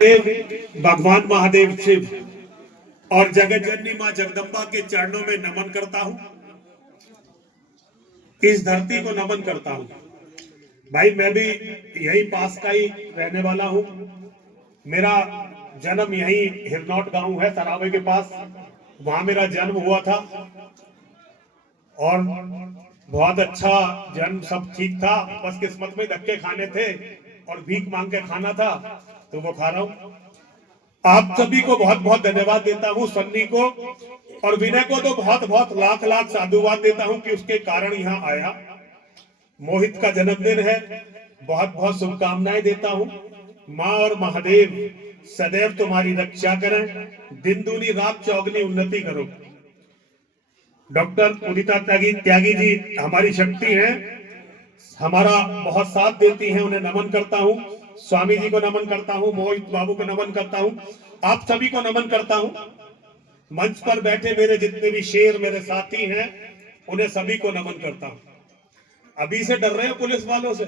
भगवान महादेव शिव और जगत जननी मां जगदम्बा के चरणों में नमन करता हूं। इस धरती को नमन करता हूं। भाई मैं भी यही पास का ही रहने वाला हूं। मेरा जन्म यही हिरनौट गांव है, सरावे के पास। वहां मेरा जन्म हुआ था और बहुत अच्छा जन्म, सब ठीक था। बस किस्मत में धक्के खाने थे और भीख मांग के खाना था, तो वो खा रहा हूं। आप सभी को बहुत बहुत धन्यवाद देता हूं, सन्नी को और विनय को तो बहुत बहुत लाख लाख साधुवाद देता हूं कि उसके कारण यहाँ आया। मोहित का जन्मदिन है, बहुत बहुत शुभकामनाएं देता हूं। माँ और महादेव सदैव तुम्हारी रक्षा करें, दिन दूनी रात चौगनी उन्नति करो। डॉक्टर उदिता त्यागी जी हमारी शक्ति है, हमारा बहुत साथ देती हैं, उन्हें नमन करता हूं। स्वामी जी को नमन करता हूं, मोहित बाबू को नमन करता हूं, आप सभी को नमन करता हूं। मंच पर बैठे मेरे जितने भी शेर मेरे साथी हैं, उन्हें सभी को नमन करता हूं। अभी से डर रहे हो पुलिस वालों से?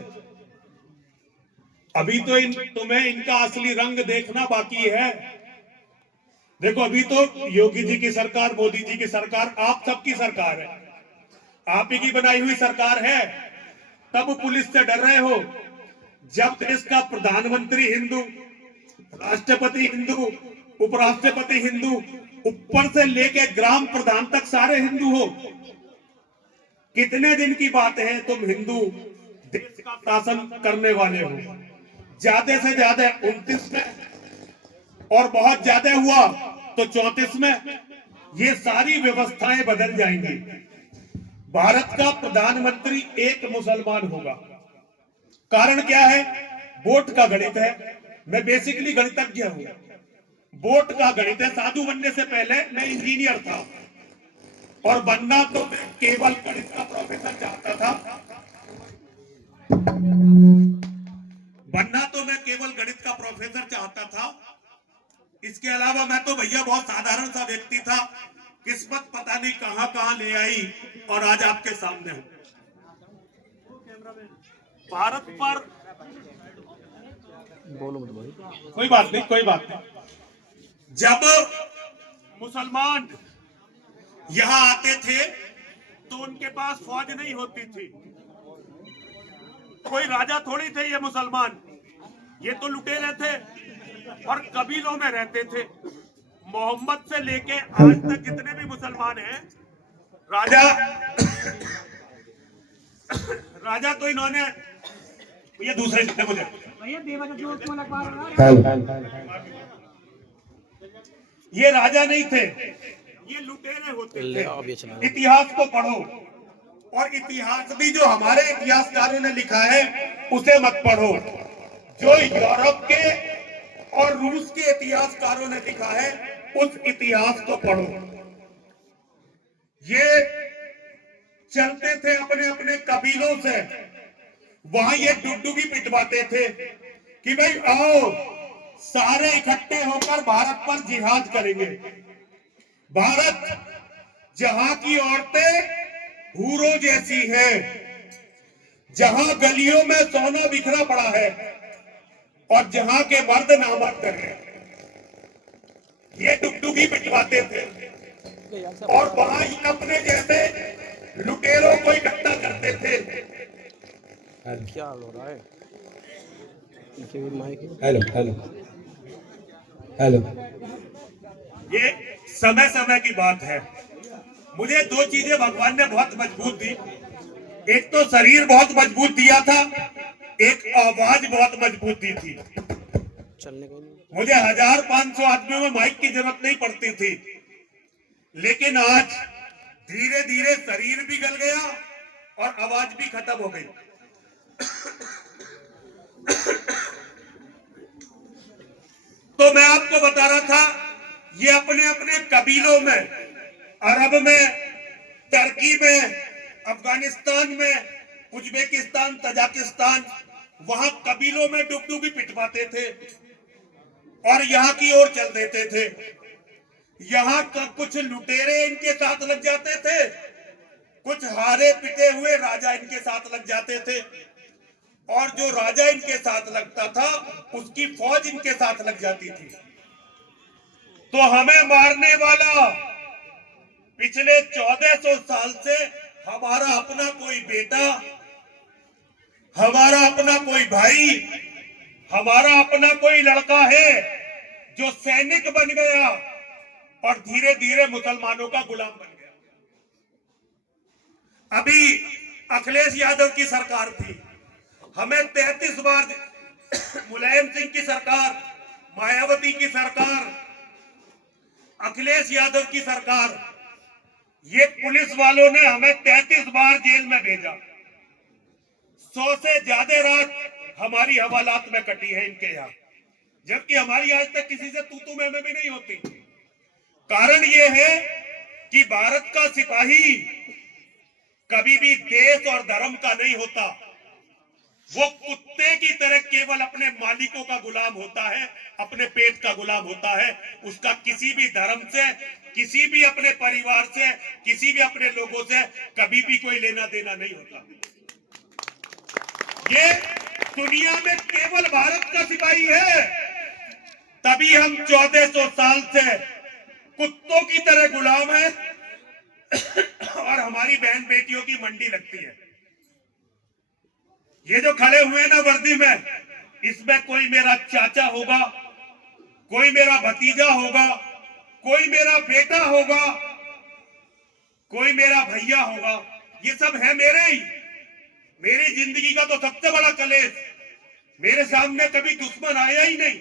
अभी तो तुम्हें इनका असली रंग देखना बाकी है। देखो, अभी तो योगी जी की सरकार, मोदी जी की सरकार, आप सबकी सरकार है, आप ही की बनाई हुई सरकार है। तब पुलिस से डर रहे हो। जब देश का प्रधानमंत्री हिंदू, राष्ट्रपति हिंदू, उपराष्ट्रपति हिंदू, ऊपर से लेके ग्राम प्रधान तक सारे हिंदू हो, कितने दिन की बात है तुम हिंदू देश का शासन करने वाले हो? ज्यादा से ज्यादा 29 में और बहुत ज्यादा हुआ तो 34 में ये सारी व्यवस्थाएं बदल जाएंगी। भारत का प्रधानमंत्री एक मुसलमान होगा। कारण क्या है? वोट का गणित है। मैं बेसिकली गणितज्ञ हूं, वोट का गणित है। साधु बनने से पहले मैं इंजीनियर था और बनना तो मैं केवल गणित का प्रोफेसर चाहता था। बनना तो मैं केवल गणित का प्रोफेसर चाहता था। इसके अलावा मैं तो भैया बहुत साधारण सा व्यक्ति था। किस्मत पता नहीं कहां कहां ले आई और आज आपके सामने हूं। भारत पर कोई बात नहीं, कोई बात नहीं। जब मुसलमान यहां आते थे तो उनके पास फौज नहीं होती थी। कोई राजा थोड़ी थे ये मुसलमान, ये तो लुटेरे थे और कबीलों में रहते थे। मोहम्मद से लेके आज तक जितने भी मुसलमान हैं, राजा तो इन्होंने, ये दूसरे जितने मुझे ये राजा नहीं थे, ये लुटेरे होते थे। इतिहास को पढ़ो, और इतिहास भी जो हमारे इतिहासकारों ने लिखा है उसे मत पढ़ो। जो यूरोप के और रूस के इतिहासकारों ने लिखा है उस इतिहास को पढ़ो। ये चलते थे अपने अपने कबीलों से, वहां ये डुगडुगी पिटवाते थे कि भाई आओ सारे इकट्ठे होकर भारत पर जिहाद करेंगे। भारत जहां की औरतें हूरों जैसी हैं, जहां गलियों में सोना बिखरा पड़ा है और जहां के मर्द नामर्द हैं, ये डुगडुगी पिटवाते थे और वहां ही अपने जैसे लुटेरों को इकट्ठा करते थे। क्या हो रहा है? Hello hello hello. ये समय समय की बात है। मुझे दो चीजें भगवान ने बहुत मजबूत दी। एक तो शरीर बहुत मजबूत दिया था, एक आवाज बहुत मजबूत दी थी। चलने को मुझे 1500 आदमियों में माइक की जरूरत नहीं पड़ती थी, लेकिन आज धीरे धीरे शरीर भी गल गया और आवाज भी खत्म हो गई। तो मैं आपको बता रहा था, ये अपने अपने कबीलों में, अरब में, टर्की में, अफगानिस्तान में, उज्बेकिस्तान, तजाकिस्तान, वहां कबीलों में डुगडुगी पिटवाते थे और यहाँ की ओर चल देते थे। यहाँ का कुछ लुटेरे इनके साथ लग जाते थे, कुछ हारे पिटे हुए राजा इनके साथ लग जाते थे और जो राजा इनके साथ लगता था उसकी फौज इनके साथ लग जाती थी। तो हमें मारने वाला पिछले 1400 साल से हमारा अपना कोई बेटा, हमारा अपना कोई भाई, हमारा अपना कोई लड़का है जो सैनिक बन गया और धीरे धीरे मुसलमानों का गुलाम बन गया। अभी अखिलेश यादव की सरकार थी, हमें 33 बार मुलायम सिंह की सरकार, मायावती की सरकार, अखिलेश यादव की सरकार, ये पुलिस वालों ने हमें 33 बार जेल में भेजा। 100 से ज्यादा रात हमारी हवालात में कटी है इनके यहाँ, जबकि हमारी आज तक किसी से तू में भी नहीं होती। कारण ये है कि भारत का सिपाही कभी भी देश और धर्म का नहीं होता, वो कुत्ते की तरह केवल अपने मालिकों का गुलाम होता है, अपने पेट का गुलाम होता है। उसका किसी भी धर्म से, किसी भी अपने परिवार से, किसी भी अपने लोगों से कभी भी कोई लेना देना नहीं होता। ये दुनिया में केवल भारत का सिपाही है, तभी हम 1400 साल से कुत्तों की तरह गुलाम है और हमारी बहन बेटियों की मंडी लगती है। ये जो खड़े हुए ना वर्दी में, इसमें कोई मेरा चाचा होगा, कोई मेरा भतीजा होगा, कोई मेरा बेटा होगा, कोई मेरा भैया होगा, ये सब है मेरे ही। मेरी जिंदगी का तो सबसे बड़ा कलेश, मेरे सामने कभी दुश्मन आया ही नहीं।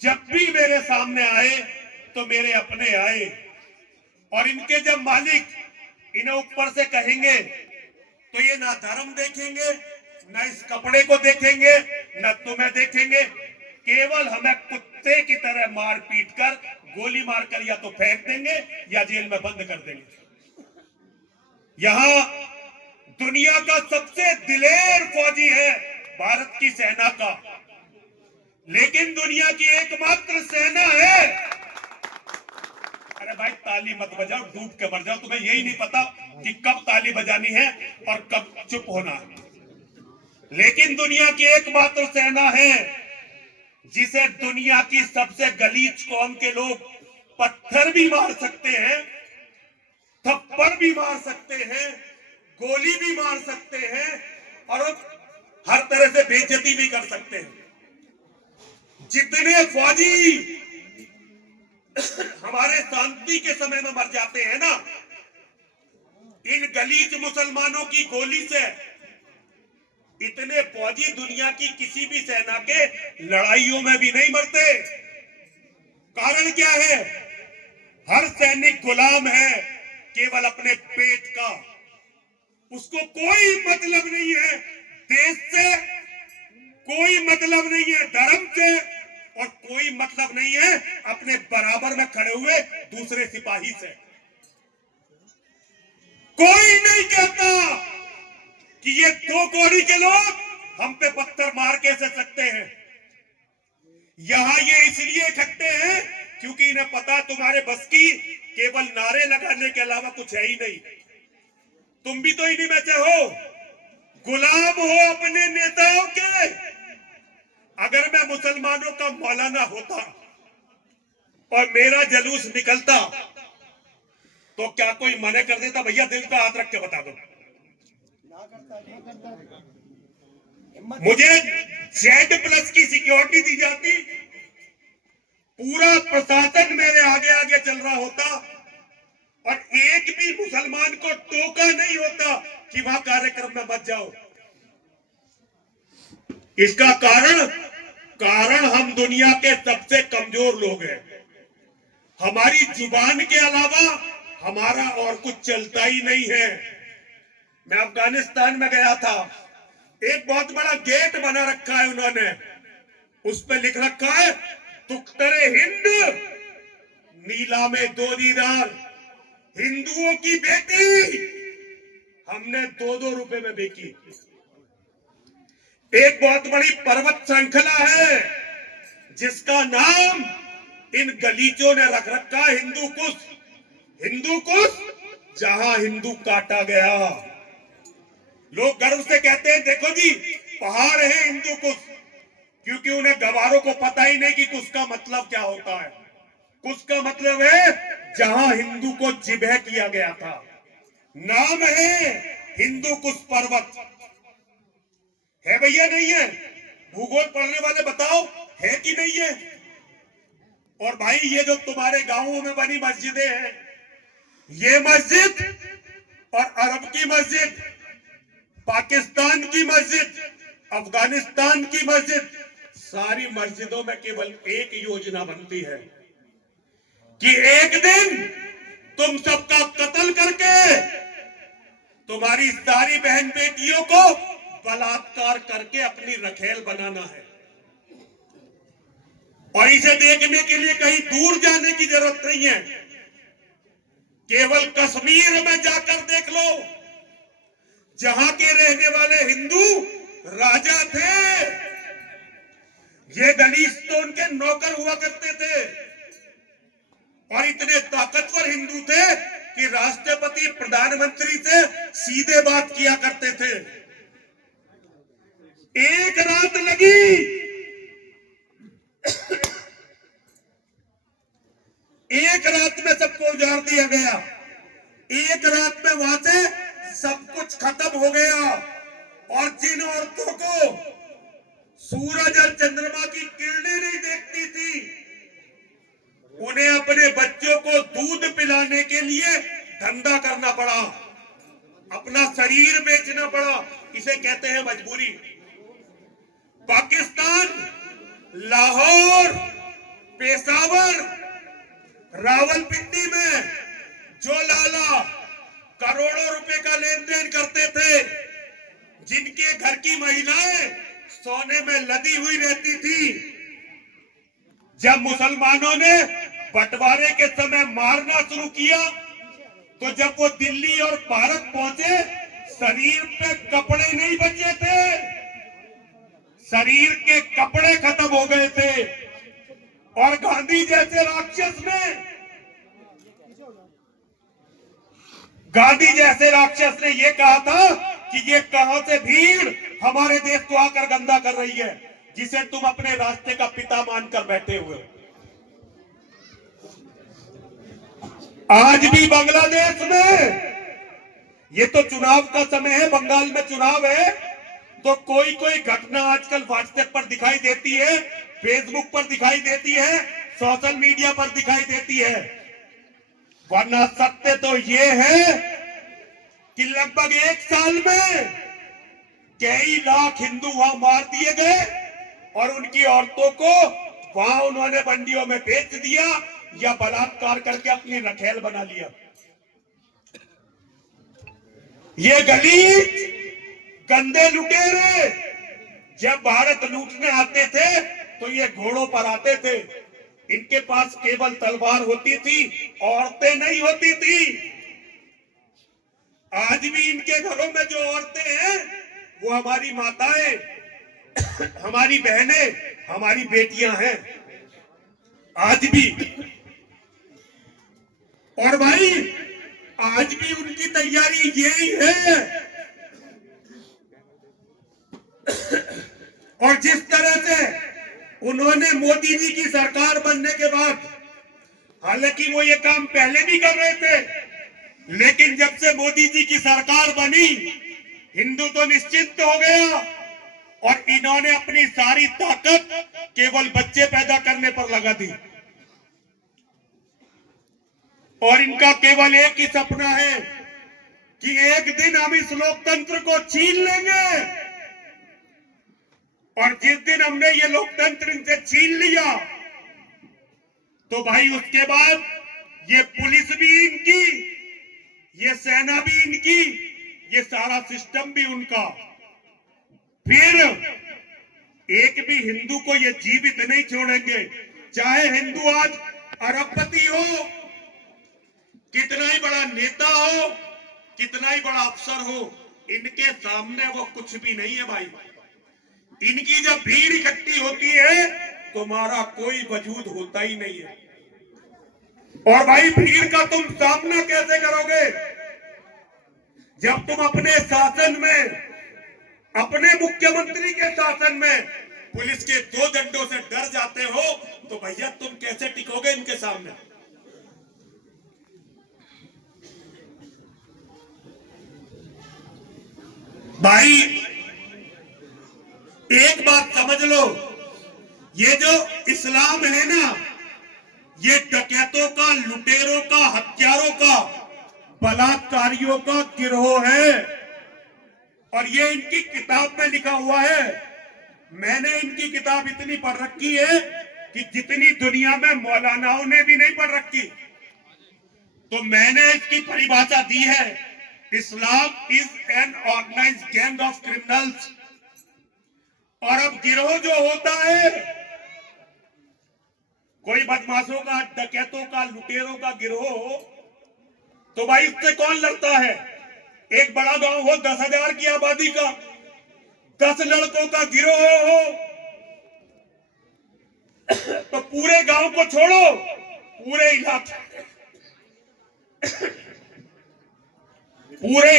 जब भी मेरे सामने आए तो मेरे अपने आए, और इनके जब मालिक इन्हें ऊपर से कहेंगे तो ये ना धर्म देखेंगे, ना इस कपड़े को देखेंगे, ना तुम्हें देखेंगे, केवल हमें कुत्ते की तरह मार पीट कर, गोली मारकर या तो फेंक देंगे या जेल में बंद कर देंगे। यहां दुनिया का सबसे दिलेर फौजी है भारत की सेना का, लेकिन दुनिया की एकमात्र सेना है। अरे भाई ताली मत बजाओ, डूब के मर जाओ, तुम्हें यही नहीं पता कि कब ताली बजानी है और कब चुप होना है। लेकिन दुनिया की एकमात्र सेना है जिसे दुनिया की सबसे गलीज कौम के लोग पत्थर भी मार सकते हैं, थप्पड़ भी मार सकते हैं, गोली भी मार सकते हैं और हर तरह से बेइज्जती भी कर सकते हैं। जितने फौजी हमारे शांति के समय में मर जाते हैं ना, इन गलीज मुसलमानों की गोली से, इतने फौजी दुनिया की किसी भी सेना के लड़ाइयों में भी नहीं मरते। कारण क्या है? हर सैनिक गुलाम है केवल अपने पेट का, उसको कोई मतलब नहीं है देश से, कोई मतलब नहीं है धर्म से, और कोई मतलब नहीं है अपने बराबर में खड़े हुए दूसरे सिपाही से। कोई नहीं कहता कि ये दो कौड़ी के लोग हम पे पत्थर मार कैसे सकते हैं। यहां ये इसलिए इकट्ठे हैं क्योंकि इन्हें पता तुम्हारे बस की केवल नारे लगाने के अलावा कुछ है ही नहीं। तुम भी तो इन्हीं में से हो, गुलाम हो अपने नेताओं के। अगर मैं मुसलमानों का मौलाना होता और मेरा जुलूस निकलता तो क्या कोई मना कर देता? भैया दिल पे हाथ रख के बता दो। मुझे Z+ की सिक्योरिटी दी जाती, पूरा प्रशासन मेरे आगे आगे चल रहा होता और एक भी मुसलमान को टोका नहीं होता कि वहां कार्यक्रम में मत जाओ। इसका कारण हम दुनिया के सबसे कमजोर लोग हैं। हमारी जुबान के अलावा हमारा और कुछ चलता ही नहीं है। मैं अफगानिस्तान में गया था, एक बहुत बड़ा गेट बना रखा है उन्होंने, उस पे लिख रखा है तुख्तरे हिंद, नीला में 2 दीदार, हिंदुओं की बेटी हमने 2-2 रुपए में बेची। एक बहुत बड़ी पर्वत श्रृंखला है जिसका नाम इन गलीचों ने रख रखा हिंदू कुश। हिंदू कुश, जहां हिंदू काटा गया। लोग गर्व से कहते हैं देखो जी पहाड़ है हिंदू कुश, क्योंकि उन्हें गवारों को पता ही नहीं कि कुश का मतलब क्या होता है। कुश का मतलब है जहां हिंदू को जिबह किया गया था। नाम है हिंदू कुश पर्वत। है भैया नहीं है? भूगोल पढ़ने वाले बताओ है कि नहीं है? और भाई ये जो तुम्हारे गांवों में बनी मस्जिदें हैं, ये मस्जिद और अरब की मस्जिद, पाकिस्तान की मस्जिद, अफगानिस्तान की मस्जिद, सारी मस्जिदों में केवल एक योजना बनती है कि एक दिन तुम सबका कत्ल करके तुम्हारी सारी बहन बेटियों को बलात्कार करके अपनी रखेल बनाना है। और इसे देखने के लिए कहीं दूर जाने की जरूरत नहीं है, केवल कश्मीर में जाकर देख लो। जहां के रहने वाले हिंदू राजा थे, ये दलित तो उनके नौकर हुआ करते थे, और इतने ताकतवर हिंदू थे कि राष्ट्रपति प्रधानमंत्री से सीधे बात किया करते थे। एक रात लगी, एक रात में सबको उजाड़ दिया गया, एक रात में वहां से सब कुछ खत्म हो गया। और जिन औरतों को सूरज और चंद्रमा की किरणें नहीं देखती थी, उन्हें अपने बच्चों को दूध पिलाने के लिए धंधा करना पड़ा, अपना शरीर बेचना पड़ा। इसे कहते हैं मजबूरी। पाकिस्तान, लाहौर, पेशावर, रावलपिंडी में जो लाला करोड़ों रुपए का लेन देन करते थे, जिनके घर की महिलाएं सोने में लदी हुई रहती थी, जब मुसलमानों ने बंटवारे के समय मारना शुरू किया, तो जब वो दिल्ली और भारत पहुंचे, शरीर पे कपड़े नहीं बचे थे, शरीर के कपड़े खत्म हो गए थे। और गांधी जैसे राक्षस ने ये कहा था कि ये कहां से भीड़ हमारे देश को आकर गंदा कर रही है, जिसे तुम अपने रास्ते का पिता मानकर बैठे हुए हो। आज भी बांग्लादेश में, ये तो चुनाव का समय है, बंगाल में चुनाव है, तो कोई कोई घटना आजकल व्हाट्सएप पर दिखाई देती है, फेसबुक पर दिखाई देती है, सोशल मीडिया पर दिखाई देती है, वरना सत्य तो ये है कि लगभग एक साल में कई लाख हिंदू वहां मार दिए गए, और उनकी औरतों को वहां उन्होंने मंडियों में बेच दिया या बलात्कार करके अपनी रखेल बना लिया। ये गलीच गंदे लुटेरे जब भारत लूटने आते थे तो ये घोड़ों पर आते थे, इनके पास केवल तलवार होती थी, औरतें नहीं होती थी। आज भी इनके घरों में जो औरतें हैं वो हमारी माताएं, हमारी बहनें, हमारी बेटियां हैं आज भी। और भाई आज भी उनकी तैयारी यही है। और जिस तरह से उन्होंने मोदी जी की सरकार बनने के बाद, हालांकि वो ये काम पहले भी कर रहे थे, लेकिन जब से मोदी जी की सरकार बनी, हिंदू तो निश्चिंत हो गया, और इन्होंने अपनी सारी ताकत केवल बच्चे पैदा करने पर लगा दी। और इनका केवल एक ही सपना है कि एक दिन हम इस लोकतंत्र को छीन लेंगे, और जिस दिन हमने ये लोकतंत्र इनसे छीन लिया, तो भाई उसके बाद ये पुलिस भी इनकी, ये सेना भी इनकी, ये सारा सिस्टम भी उनका। फिर एक भी हिंदू को ये जीवित नहीं छोड़ेंगे, चाहे हिंदू आज अरबपति हो, कितना ही बड़ा नेता हो, कितना ही बड़ा अफसर हो, इनके सामने वो कुछ भी नहीं है भाई। इनकी जब भीड़ इकट्ठी होती है तुम्हारा कोई वजूद होता ही नहीं है। और भाई भीड़ का तुम सामना कैसे करोगे जब तुम अपने शासन में अपने मुख्यमंत्री के शासन में पुलिस के 2 डंडों से डर जाते हो, तो भैया तुम कैसे टिकोगे इनके सामने? भाई एक बात समझ लो, ये जो इस्लाम है ना, ये डकैतों का, लुटेरों का, हत्यारों का, बलात्कारियों का गिरोह है। और ये इनकी किताब में लिखा हुआ है। मैंने इनकी किताब इतनी पढ़ रखी है कि जितनी दुनिया में मौलानाओं ने भी नहीं पढ़ रखी। तो मैंने इसकी परिभाषा दी है, Islam is an organised gang of criminals. और अब गिरोह जो होता है, कोई बदमाशों का, डकैतों का, लुटेरों का गिरोह हो, तो भाई इससे कौन लड़ता है? एक बड़ा गांव हो 10,000 की आबादी का, 10 लड़कों का गिरोह हो, तो पूरे गांव को छोड़ो, पूरे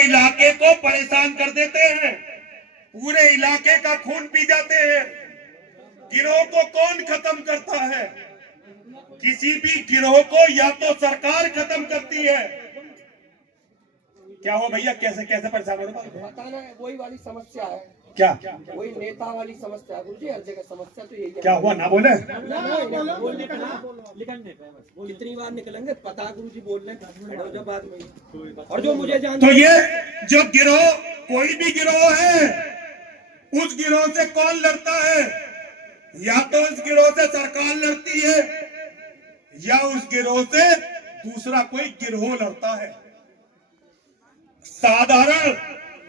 इलाके को परेशान कर देते हैं, पूरे इलाके का खून पी जाते हैं। गिरोह को कौन खत्म करता है? किसी भी गिरोह को या तो सरकार खत्म करती है। क्या हुआ भैया, कैसे कैसे परेशान हो रहे? बताना है, वही वाली समस्या है। क्या वही नेता वाली समस्या है गुरुजी, हर जगह समस्या तो यही है। क्या हुआ, ना बोले? कितनी बार निकलेंगे पता, गुरुजी बोल रहे हैं जब बाद में। और जो मुझे जान, तो ये जो गिरोह, कोई भी गिरोह है, उस गिरोह से कौन लड़ता है? या तो उस गिरोह से सरकार लड़ती है, या उस गिरोह से दूसरा कोई गिरोह लड़ता है। साधारण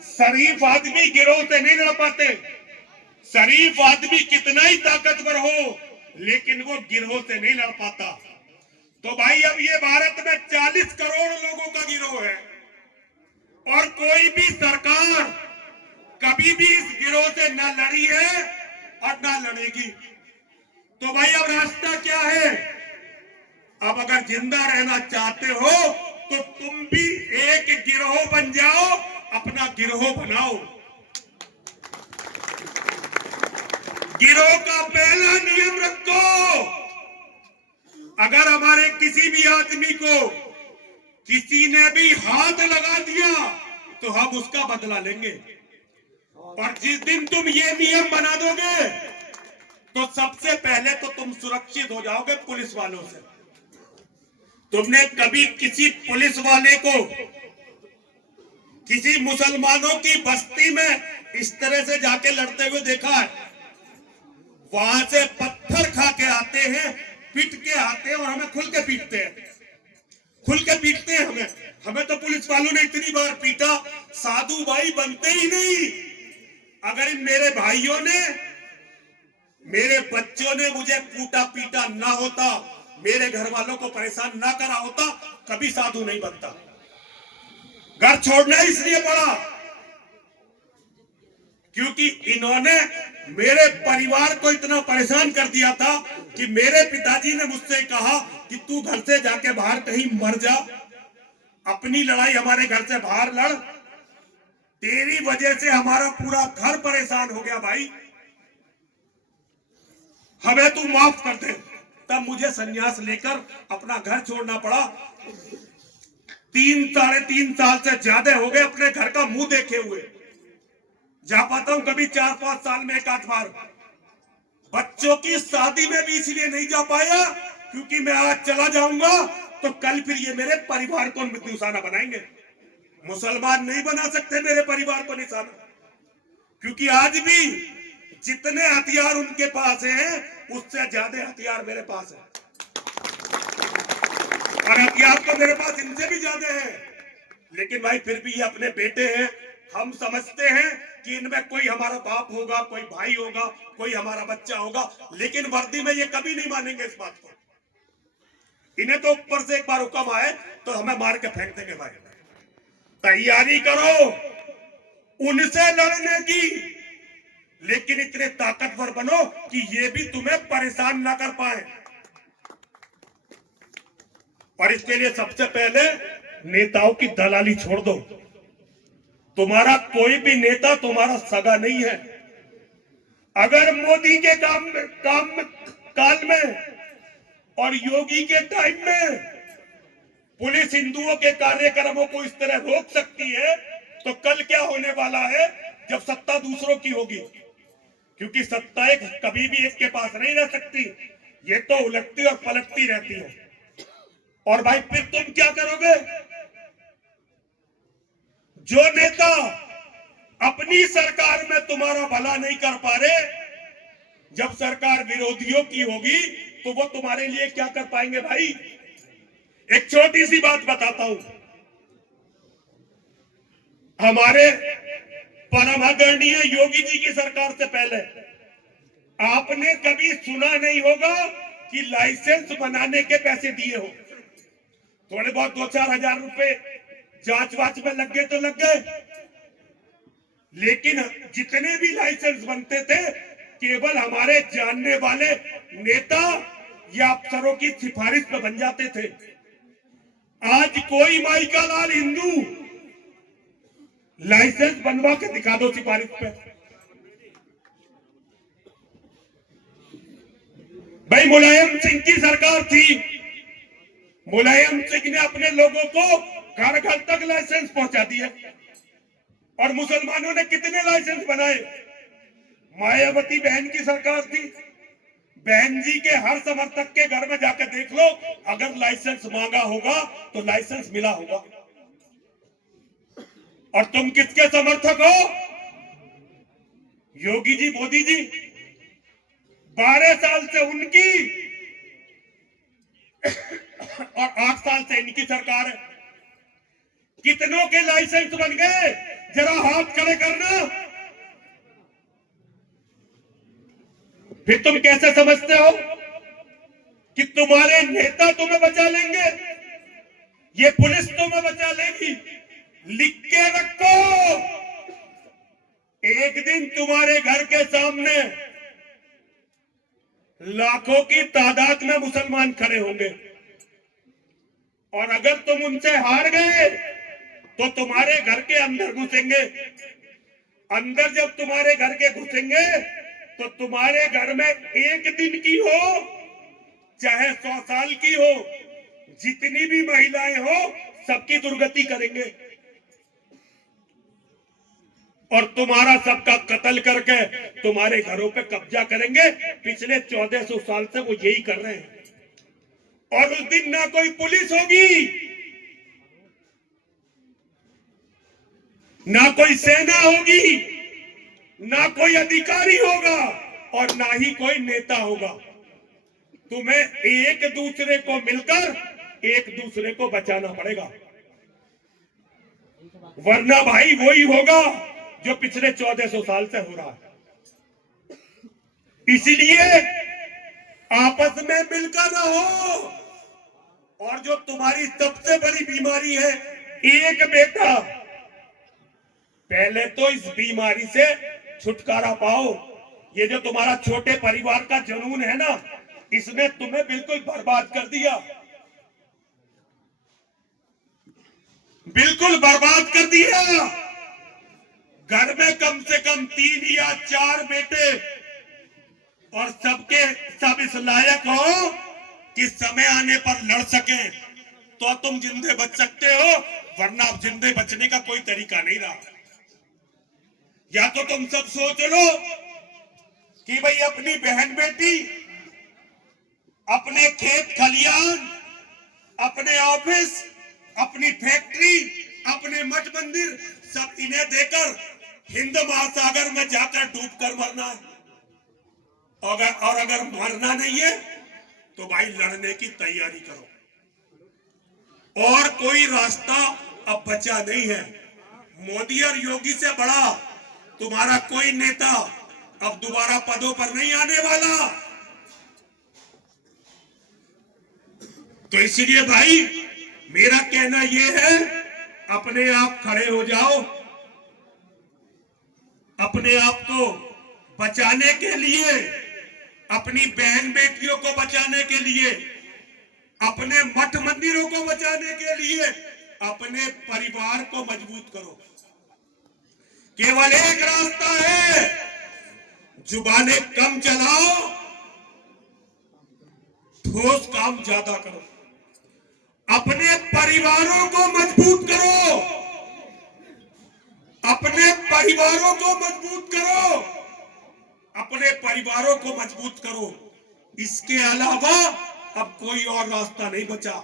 शरीफ आदमी गिरोह से नहीं लड़ पाते। शरीफ आदमी कितना ही ताकतवर हो, लेकिन वो गिरोह से नहीं लड़ पाता। तो भाई अब ये भारत में 40 करोड़ लोगों का गिरोह है, और कोई भी सरकार कभी भी इस गिरोह से ना लड़ी है और ना लड़ेगी। तो भाई अब रास्ता क्या है? अब अगर जिंदा रहना चाहते हो तो तुम भी एक गिरोह बन जाओ, अपना गिरोह बनाओ। गिरोह का पहला नियम रखो, अगर हमारे किसी भी आदमी को किसी ने भी हाथ लगा दिया तो हम उसका बदला लेंगे। और जिस दिन तुम ये नियम बना दोगे तो सबसे पहले तो तुम सुरक्षित हो जाओगे पुलिस वालों से। तुमने कभी किसी पुलिस वाले को किसी मुसलमानों की बस्ती में इस तरह से जाके लड़ते हुए देखा है? वहां से पत्थर खा के आते हैं, पीट के आते हैं, और हमें खुल के पीटते हैं, खुल के पीटते हैं हमें तो पुलिस वालों ने इतनी बार पीटा, साधु भाई बनते ही नहीं। अगर इन मेरे भाइयों ने, मेरे बच्चों ने मुझे कूटा पीटा ना होता, मेरे घर वालों को परेशान ना करा होता, कभी साधु नहीं बनता। घर छोड़ना इसलिए पड़ा क्योंकि इन्होंने मेरे परिवार को इतना परेशान कर दिया था कि मेरे पिताजी ने मुझसे कहा कि तू घर से जाके बाहर कहीं मर जा, अपनी लड़ाई हमारे घर से बाहर लड़, तेरी वजह से हमारा पूरा घर परेशान हो गया भाई, हमें तू माफ कर दे। तब मुझे संन्यास लेकर अपना घर छोड़ना पड़ा। 3-3.5 साल से ज्यादा हो गए अपने घर का मुंह देखे हुए। जा पाता हूं कभी 4-5 साल में 1-8 बार। बच्चों की शादी में भी इसलिए नहीं जा पाया क्योंकि मैं आज चला जाऊंगा तो कल फिर ये मेरे परिवार को निशाना बनाएंगे। मुसलमान नहीं बना सकते मेरे परिवार को निशाना, क्योंकि आज भी जितने हथियार उनके पास हैं उससे ज्यादा हथियार मेरे पास है, और हथियार तो मेरे पास इनसे भी ज्यादा है। लेकिन भाई फिर भी ये अपने बेटे हैं, हम समझते हैं कि इनमें कोई हमारा बाप होगा, कोई भाई होगा, कोई हमारा बच्चा होगा, लेकिन वर्दी में ये कभी नहीं मानेंगे इस बात को। इन्हें तो ऊपर से एक बार हुक्म आए तो हमें मार के फेंक देंगे भाई। तैयारी करो उनसे लड़ने की, लेकिन इतने ताकतवर बनो कि ये भी तुम्हें परेशान ना कर पाए। और इसके लिए सबसे पहले नेताओं की दलाली छोड़ दो। तुम्हारा कोई भी नेता तुम्हारा सगा नहीं है। अगर मोदी के काल में और योगी के टाइम में पुलिस हिंदुओं के कार्यक्रमों को इस तरह रोक सकती है, तो कल क्या होने वाला है जब सत्ता दूसरों की होगी? क्योंकि सत्ता एक कभी भी एक के पास नहीं रह सकती, ये तो उलटती और पलटती रहती है। और भाई फिर तुम क्या करोगे? जो नेता अपनी सरकार में तुम्हारा भला नहीं कर पा रहे, जब सरकार विरोधियों की होगी तो वो तुम्हारे लिए क्या कर पाएंगे? भाई एक छोटी सी बात बताता हूं। हमारे परम आदरणीय योगी जी की सरकार से पहले आपने कभी सुना नहीं होगा कि लाइसेंस बनाने के पैसे दिए हो। थोड़े बहुत 2-4 हजार रुपए जांच वाच में लग गए तो लग गए, लेकिन जितने भी लाइसेंस बनते थे केवल हमारे जानने वाले नेता या अफसरों की सिफारिश पे बन जाते थे। आज कोई माई का लाल हिंदू लाइसेंस बनवा के दिखा दो सिफारिश पे। भाई मुलायम सिंह की सरकार थी, मुलायम सिंह ने अपने लोगों को घर घर तक लाइसेंस पहुंचा दिया। और मुसलमानों ने कितने लाइसेंस बनाए? मायावती बहन की सरकार थी, बहन जी के हर समर्थक के घर में जाकर देख लो, अगर लाइसेंस मांगा होगा तो लाइसेंस मिला होगा। और तुम किसके समर्थक हो? योगी जी, मोदी जी। 12 साल से उनकी और 8 साल से इनकी सरकार है। कितनों के लाइसेंस बन गए? जरा हाथ खड़े करना। फिर तुम कैसे समझते हो कि तुम्हारे नेता तुम्हें बचा लेंगे? ये पुलिस तुम्हें बचा लेगी? लिख के रखो, एक दिन तुम्हारे घर के सामने लाखों की तादाद में मुसलमान खड़े होंगे, और अगर तुम उनसे हार गए तो तुम्हारे घर के अंदर घुसेंगे। अंदर जब तुम्हारे घर के घुसेंगे तो तुम्हारे घर में एक दिन की हो चाहे 100 साल की हो, जितनी भी महिलाएं हो सबकी दुर्गति करेंगे और तुम्हारा सबका कत्ल करके तुम्हारे घरों पे कब्जा करेंगे। पिछले 1400 साल से वो यही कर रहे हैं। और उस दिन ना कोई पुलिस होगी, ना कोई सेना होगी, ना कोई अधिकारी होगा और ना ही कोई नेता होगा। तुम्हें एक दूसरे को मिलकर एक दूसरे को बचाना पड़ेगा, वरना भाई वही होगा जो पिछले 1400 साल से हो रहा है। इसलिए आपस में मिलकर रहो। और जो तुम्हारी सबसे बड़ी बीमारी है, एक बेटा, पहले तो इस बीमारी से छुटकारा पाओ। ये जो तुम्हारा छोटे परिवार का जुनून है ना, इसने तुम्हें बिल्कुल बर्बाद कर दिया, बिल्कुल बर्बाद कर दिया। घर में कम से कम 3 या 4 बेटे और सबके सब इस लायक हो कि समय आने पर लड़ सके तो तुम जिंदे बच सकते हो, वरना अब जिंदे बचने का कोई तरीका नहीं रहा। या तो तुम सब सोच लो कि भाई अपनी बहन बेटी, अपने खेत खलियान, अपने ऑफिस, अपनी फैक्ट्री, अपने मठ मंदिर सब इन्हें देकर हिंद महासागर में जाकर डूबकर मरना है। और अगर मरना नहीं है तो भाई लड़ने की तैयारी करो। और कोई रास्ता अब बचा नहीं है। मोदी और योगी से बड़ा तुम्हारा कोई नेता अब दोबारा पदों पर नहीं आने वाला। तो इसलिए भाई मेरा कहना यह है, अपने आप खड़े हो जाओ। अपने आप को बचाने के लिए, अपनी बहन बेटियों को बचाने के लिए, अपने मठ मंदिरों को बचाने के लिए अपने परिवार को मजबूत करो। केवल एक रास्ता है, जुबानें कम चलाओ, ठोस काम ज्यादा करो, अपने परिवारों को मजबूत करो, अपने परिवारों को मजबूत करो, अपने परिवारों को मजबूत करो। इसके अलावा अब कोई और रास्ता नहीं बचा,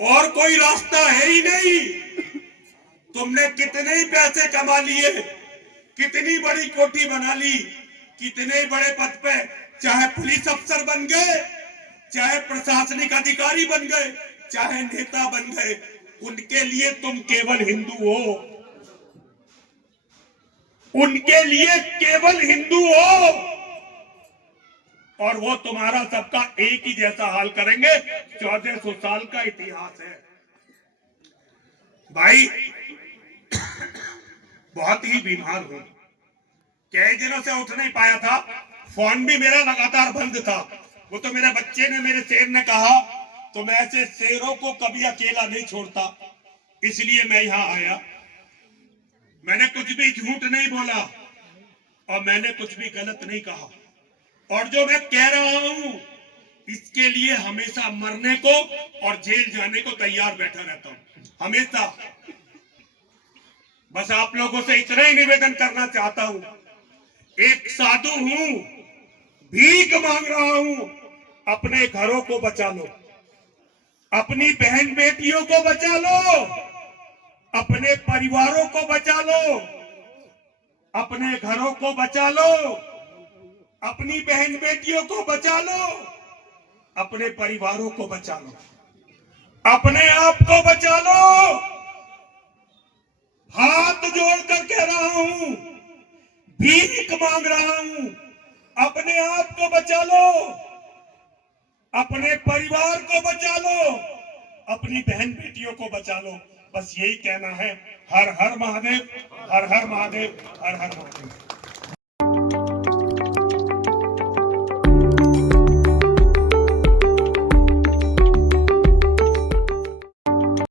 और कोई रास्ता है ही नहीं। तुमने कितने ही पैसे कमा लिए, कितनी बड़ी कोठी बना ली, कितने बड़े पद पे, चाहे पुलिस अफसर बन गए, चाहे प्रशासनिक अधिकारी बन गए, चाहे नेता बन गए, उनके लिए तुम केवल हिंदू हो, उनके लिए केवल हिंदू हो, और वो तुम्हारा सबका एक ही जैसा हाल करेंगे। 1400 साल का इतिहास है भाई। बहुत ही बीमार हूं, कई दिनों से उठ नहीं पाया था, फोन भी मेरा लगातार बंद था। वो तो मेरे बच्चे ने, मेरे शेर ने कहा, तो मैं ऐसे शेरों को कभी अकेला नहीं छोड़ता, इसलिए मैं यहां आया। मैंने कुछ भी झूठ नहीं बोला और मैंने कुछ भी गलत नहीं कहा, और जो मैं कह रहा हूं इसके लिए हमेशा मरने को और जेल जाने को तैयार बैठा रहता हूं, हमेशा। बस आप लोगों से इतना ही निवेदन करना चाहता हूं, एक साधु हूं, भीख मांग रहा हूं, अपने घरों को बचा लो, अपनी बहन बेटियों को बचा लो, अपने परिवारों को बचा लो, अपने घरों को बचा लो, अपनी बहन बेटियों को बचा लो, अपने परिवारों को बचा लो, अपने आप को बचा लो। हाथ जोड़कर कह रहा हूं, भीख मांग रहा हूं, अपने आप को बचा लो, अपने परिवार को बचा लो, अपनी बहन बेटियों को बचा लो। बस यही कहना है। हर हर महादेव, हर हर महादेव, हर हर महादेव।